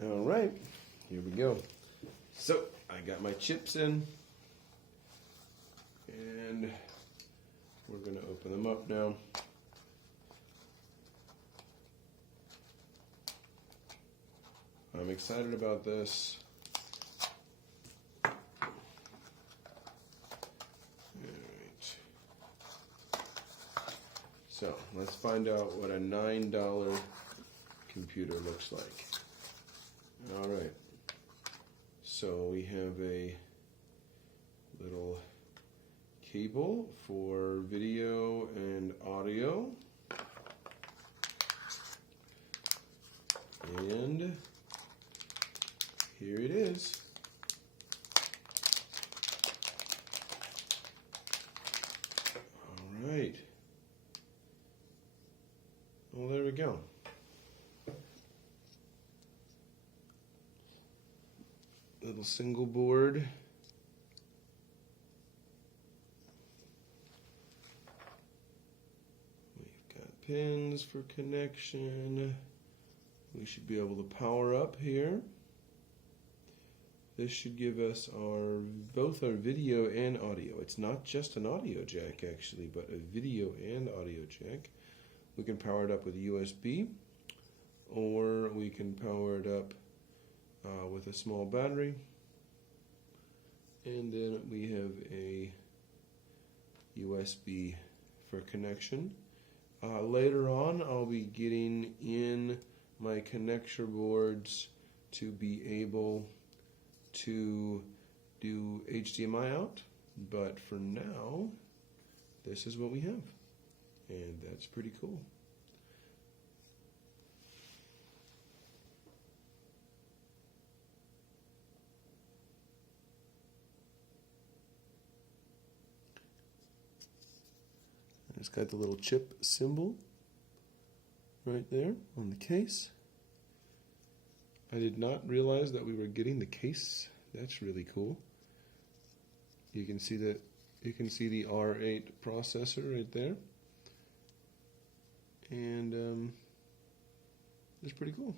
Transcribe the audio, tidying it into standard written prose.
All right, here we go. So I got my chips in, and we're going to open them up now. I'm excited about this. All right. So let's find out what a $9 computer looks like. All right. So we have a little cable for video and audio. And here it is. All right. Well, there we go. Little single board. We've got pins for connection. We should be able to power up here. This should give us both our video and audio. It's not just an audio jack actually, but a video and audio jack. We can power it up with USB, or we can power it up with a small battery. And then we have a USB for connection. Later on, I'll be getting in my connector boards to be able to do HDMI out, but for now, this is what we have, and that's pretty cool. It's got the little chip symbol right there on the case. I did not realize that we were getting the case. That's really cool. You can see that. You can see the R8 processor right there, and it's pretty cool.